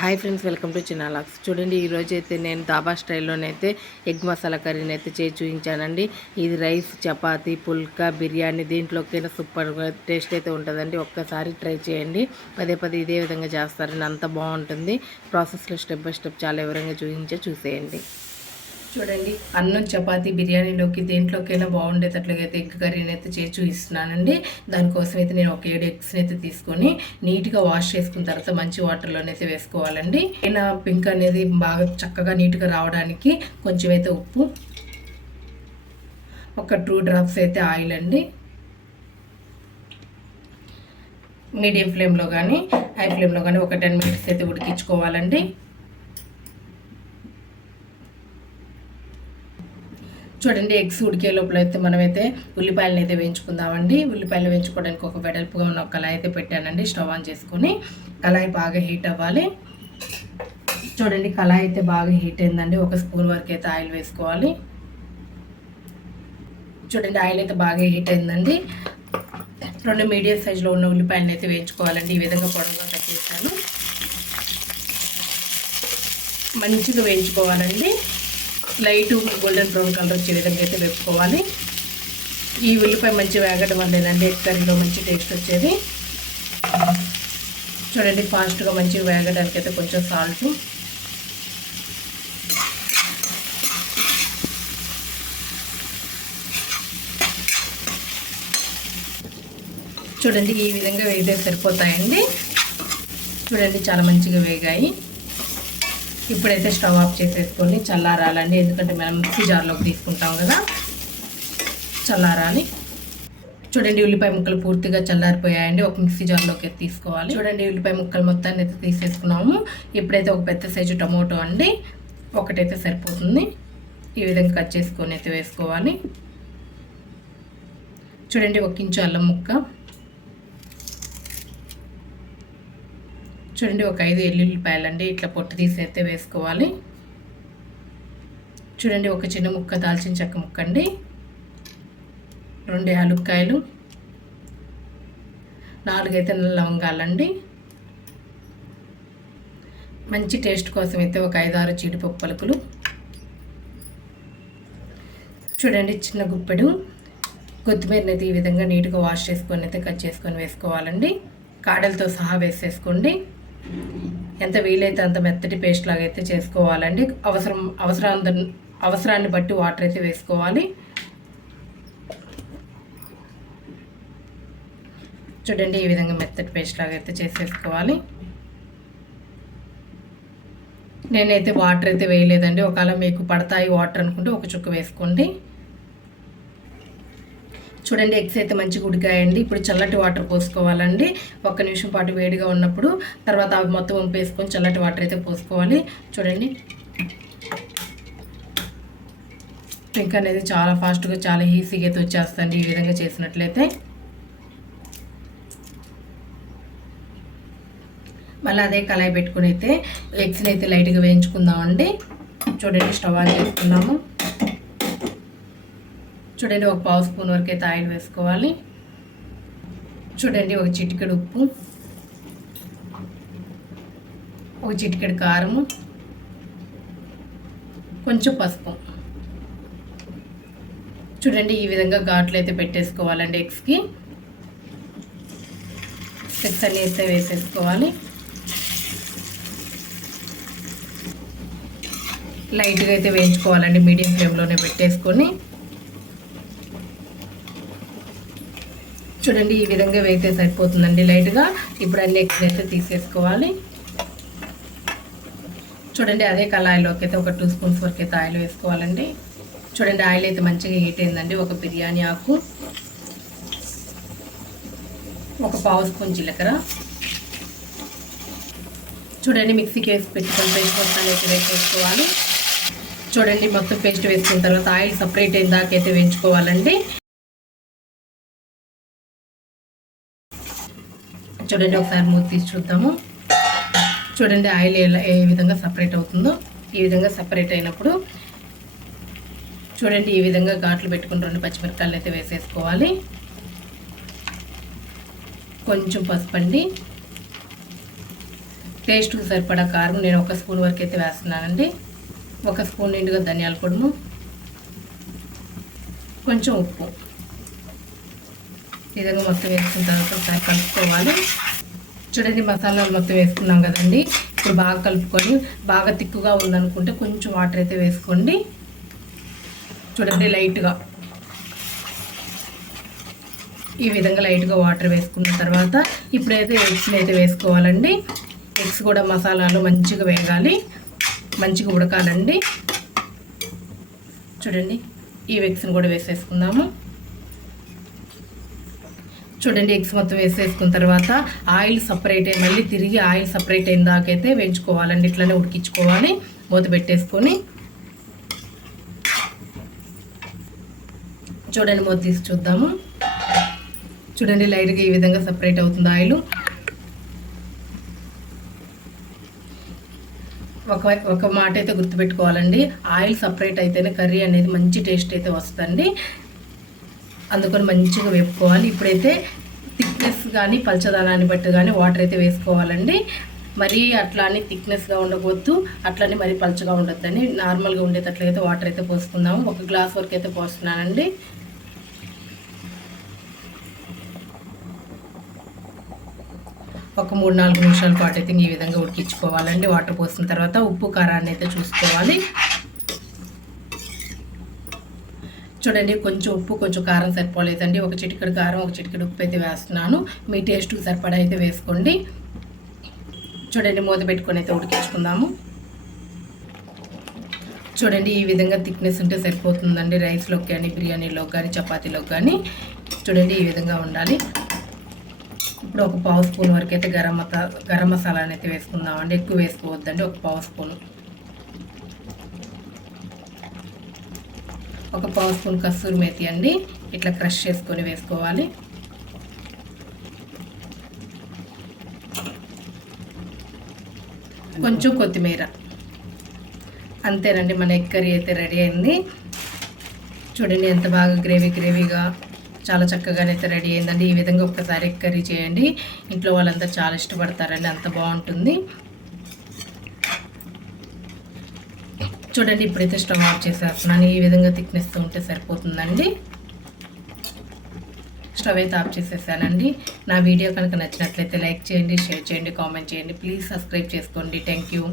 Hi friends welcome to చిన్నాలాక్స్ చూడండి ఈరోజు అయితే నేను దాబా స్టైల్లోనైతే ఎగ్ మసాలా కర్రీని అయితే చేసి చూపించానండి. ఇది రైస్ చపాతీ పుల్కా బిర్యానీ దీంట్లోకైనా సూపర్ టేస్ట్ అయితే ఉంటుందండి. ఒక్కసారి ట్రై చేయండి. పదే పదే ఇదే విధంగా చేస్తారని అంత బాగుంటుంది. ప్రాసెస్లో స్టెప్ బై స్టెప్ చాలా వివరంగా చూపించే చూసేయండి. చూడండి అన్నం చపాతీ బిర్యానీలోకి దేంట్లోకైనా బాగుండేటట్లుగా అయితే ఎగ్ కర్రీని అయితే చేసి చూపిస్తున్నానండి దానికోసం అయితే నేను ఒక ఏడు ఎగ్స్ని అయితే తీసుకొని నీట్గా వాష్ చేసుకున్న తర్వాత మంచి వాటర్లోనైతే వేసుకోవాలండి. నేను పింక్ అనేది బాగా చక్కగా నీట్గా రావడానికి కొంచెం అయితే ఉప్పు ఒక టూ డ్రాప్స్ అయితే ఆయిల్ అండి. మీడియం ఫ్లేమ్లో కానీ హై ఫ్లేమ్లో కానీ ఒక టెన్ మినిట్స్ అయితే ఉడికించుకోవాలండి. చూడండి ఎగ్స్ ఉడికే లోపల అయితే మనమైతే ఉల్లిపాయలను అయితే వేయించుకుందామండి. ఉల్లిపాయలు వేయించుకోవడానికి ఒక వెడల్పుగా ఉన్న ఒక కళాయి అయితే పెట్టానండి. స్టవ్ ఆన్ చేసుకొని కళాయి బాగా హీట్ అవ్వాలి. చూడండి కళాయి అయితే బాగా హీట్ అయిందండి. ఒక స్పూన్ వరకు అయితే ఆయిల్ వేసుకోవాలి. చూడండి ఆయిల్ అయితే బాగా హీట్ అయిందండి. రెండు మీడియం సైజులో ఉన్న ఉల్లిపాయలను అయితే వేయించుకోవాలండి. ఈ విధంగా పొడవుగా కట్ చేశాను. మంచిగా వేయించుకోవాలండి. లైట్ గోల్డెన్ బ్రౌన్ కలర్ వచ్చే విధంగా అయితే వేపుకోవాలి. ఈ ఉల్లిపాయ మంచి వేగడం వల్ల ఎగ్ కర్రీలో మంచి టేస్ట్ వచ్చేది. చూడండి ఫాస్ట్గా మంచిగా వేగడానికి అయితే కొంచెం సాల్ట్. చూడండి ఈ విధంగా వేగితే సరిపోతాయండి. చూడండి చాలా మంచిగా వేగాయి. ఇప్పుడైతే స్టవ్ ఆఫ్ చేసేసుకొని చల్లారాలండి. ఎందుకంటే మనం మిక్సీ జార్లోకి తీసుకుంటాం కదా. చల్లారాలి. చూడండి ఉల్లిపాయ ముక్కలు పూర్తిగా చల్లారిపోయాయండి. ఒక మిక్సీ జార్లోకి తీసుకోవాలి. చూడండి ఉల్లిపాయ ముక్కలు మొత్తాన్ని అయితే తీసేసుకున్నాము. ఇప్పుడైతే ఒక పెద్ద సైజు టమోటో అండి. ఒకటైతే సరిపోతుంది. ఈ విధంగా కట్ చేసుకొని అయితే వేసుకోవాలి. చూడండి ఒక ఇంచు అల్లం ముక్క. చూడండి ఒక ఐదు ఎల్లుల్లిపాయలండి. ఇట్లా పొట్టు తీసి అయితే వేసుకోవాలి. చూడండి ఒక చిన్న ముక్క దాల్చిన చెక్క ముక్క అండి రెండు యాలుక్కాయలు. నాలుగైతే లవంగాలండి మంచి టేస్ట్ కోసం అయితే ఒక ఐదారు జీడిపప్పు పలుకులు. చూడండి చిన్న గుప్పెడు. కొత్తిమీరని అయితే ఈ విధంగా నీట్గా వాష్ చేసుకొని అయితే కట్ చేసుకొని వేసుకోవాలండి. కాడలతో సహా వేసేసుకోండి. ఎంత వీలైతే అంత మెత్తటి పేస్ట్ లాగా అయితే చేసుకోవాలండి. అవసరం అవసరాన్ని అవసరాన్ని బట్టి వాటర్ అయితే వేసుకోవాలి. చూడండి ఈ విధంగా మెత్తటి పేస్ట్ లాగా అయితే చేసేసుకోవాలి. నేనైతే వాటర్ అయితే వేయలేదండి. ఒకవేళ మీకు పడతాయి వాటర్ అనుకుంటే ఒక చుక్క వేసుకోండి. చూడండి ఎగ్స్ అయితే మంచిగా ఉడికాయండి ఇప్పుడు చల్లటి వాటర్ పోసుకోవాలండి. ఒక్క నిమిషం పాటు వేడిగా ఉన్నప్పుడు తర్వాత అవి మొత్తం వంపేసుకొని చల్లటి వాటర్ అయితే పోసుకోవాలి. చూడండి. పింక్ అనేది చాలా ఫాస్ట్గా చాలా ఈజీగా అయితే వచ్చేస్తుంది ఈ విధంగా చేసినట్లయితే. మళ్ళీ అదే కళాయి పెట్టుకుని అయితే ఎగ్స్ని అయితే లైట్గా వేయించుకుందామండి. చూడండి స్టవ్ ఆన్ చేసుకున్నాము. చూడండి ఒక పావు స్పూన్ వరకు అయితే ఆయిల్ వేసుకోవాలి. చూడండి ఒక చిటికెడు ఉప్పు ఒక చిటికెడు కారము కొంచెం పసుపు. చూడండి ఈ విధంగా ఘాట్లు అయితే పెట్టేసుకోవాలండి ఎగ్స్కి. ఎగ్స్ అన్నీ అయితే వేసేసుకోవాలి. లైట్గా అయితే వేయించుకోవాలండి మీడియం ఫ్లేమ్లోనే పెట్టేసుకొని. చూడండి ఈ విధంగా వేస్తే సరిపోతుందండి లైట్గా. ఇప్పుడు అన్ని ఎగ్స్ అయితే తీసేసుకోవాలి. చూడండి అదే కళాయిలోకి అయితే ఒక టూ స్పూన్స్ వరకు అయితే ఆయిల్ వేసుకోవాలండి. చూడండి ఆయిల్ అయితే మంచిగా హీట్ అయిందండి. ఒక బిర్యానీ ఆకు ఒక పావు స్పూన్ జీలకర్ర. చూడండి మిక్సీకి వేసి పెట్టుకొని పేస్ట్ మొత్తాన్ని అయితే వేసేసుకోవాలి. చూడండి మొత్తం పేస్ట్ వేసుకున్న తర్వాత ఆయిల్ సపరేట్ అయిన దాకైతే వేయించుకోవాలండి. చూడండి ఒకసారి మూత తీసి చూద్దాము. చూడండి ఆయిల్ ఎలా ఏ విధంగా సపరేట్ అవుతుందో. ఈ విధంగా సపరేట్ అయినప్పుడు చూడండి ఈ విధంగా ఘాట్లు పెట్టుకుని రెండు పచ్చిమిరపకాయలు అయితే వేసేసుకోవాలి. కొంచెం పసుపు అండి. టేస్ట్కి సరిపడా కారం నేను ఒక స్పూన్ వరకు అయితే వేస్తున్నానండి. ఒక స్పూన్ నిండుగా ధనియాల పొడుము. కొంచెం ఉప్పు. విధంగా మొత్తం వేసుకున్న తర్వాత ఒకసారి కలుపుకోవాలి. చూడండి మసాలాలు మొత్తం వేసుకున్నాం కదండి. ఇప్పుడు బాగా కలుపుకొని బాగా తిక్కుగా ఉందనుకుంటే కొంచెం వాటర్ అయితే వేసుకోండి. చూడండి లైట్గా. ఈ విధంగా లైట్గా వాటర్ వేసుకున్న తర్వాత ఇప్పుడైతే ఎగ్స్ని అయితే వేసుకోవాలండి. ఎగ్స్ కూడా మసాలాలు మంచిగా వేగాలి. మంచిగా ఉడకాలండి. చూడండి ఈ ఎగ్స్ని కూడా వేసేసుకుందాము. చూడండి ఎగ్స్ మొత్తం వేసేసుకున్న తర్వాత ఆయిల్ సపరేట్ అయ్యి మళ్ళీ తిరిగి ఆయిల్ సపరేట్ అయిన దాకైతే వేయించుకోవాలండి. ఇట్లనే ఉడికించుకోవాలి. మూత పెట్టేసుకొని. చూడండి మూత తీసి చూద్దాము. చూడండి లైట్గా ఈ విధంగా సపరేట్ అవుతుంది ఆయిల్. ఒక ఒక మాట అయితే గుర్తుపెట్టుకోవాలండి. ఆయిల్ సపరేట్ అయితేనే కర్రీ అనేది మంచి టేస్ట్ అయితే వస్తుంది అందుకని మంచిగా వేపుకోవాలి. ఇప్పుడైతే థిక్నెస్ కానీ పలచదనాన్ని బట్టి కానీ వాటర్ అయితే వేసుకోవాలండి. మరీ అట్లా అని థిక్నెస్గా ఉండకూడదు. అట్లని మరీ పలచగా ఉండొద్దని నార్మల్గా ఉండేటట్లయితే వాటర్ అయితే పోసుకుందాము. ఒక గ్లాస్ వరకు అయితే పోస్తున్నానండి. ఒక మూడు నాలుగు నిమిషాల పాటు అయితే ఈ విధంగా ఉడికించుకోవాలండి. వాటర్ పోసిన తర్వాత ఉప్పు కారాన్ని అయితే చూసుకోవాలి. చూడండి కొంచెం ఉప్పు కొంచెం కారం సరిపోలేదండి. ఒక చిటికెడు కారం ఒక చిటికెడు ఉప్పు అయితే వేస్తున్నాను. మీ టేస్ట్కి సరిపడా అయితే వేసుకోండి. చూడండి మూత పెట్టుకొని అయితే ఉడికించుకుందాము. చూడండి ఈ విధంగా థిక్నెస్ ఉంటే సరిపోతుందండి. రైస్లోకి కానీ బిర్యానీలోకి కానీ చపాతీలోకి కానీ. చూడండి ఈ విధంగా ఉండాలి. ఇప్పుడు ఒక పావు స్పూన్ వరకు అయితే గరం మసా గరం మసాలాని అయితే వేసుకుందామండి. ఎక్కువ వేసుకోవద్దండి ఒక పావు స్పూన్. ఒక పావు స్పూన్ కస్తూరి మేతి అండి. ఇట్లా క్రష్ చేసుకొని వేసుకోవాలి. కొంచెం కొత్తిమీర. అంతేనండి మన ఎగ్ కర్రీ అయితే రెడీ అయింది. చూడండి ఎంత బాగా గ్రేవీ గ్రేవీగా చాలా చక్కగానైతే రెడీ అయిందండి. ఈ విధంగా ఒక్కసారి ఎగ్ కర్రీ చేయండి. ఇంట్లో వాళ్ళంతా చాలా ఇష్టపడతారండి అంత బాగుంటుంది. చూడండి ఇప్పుడైతే స్టవ్ ఆఫ్ చేసేస్తున్నాను. ఈ విధంగా థిక్నెస్ ఉంటే సరిపోతుందండి. స్టవ్ అయితే ఆఫ్ చేసేసానండి. నా వీడియో కనుక నచ్చినట్లయితే లైక్ చేయండి షేర్ చేయండి కామెంట్ చేయండి. ప్లీజ్ సబ్స్క్రైబ్ చేసుకోండి. Thank you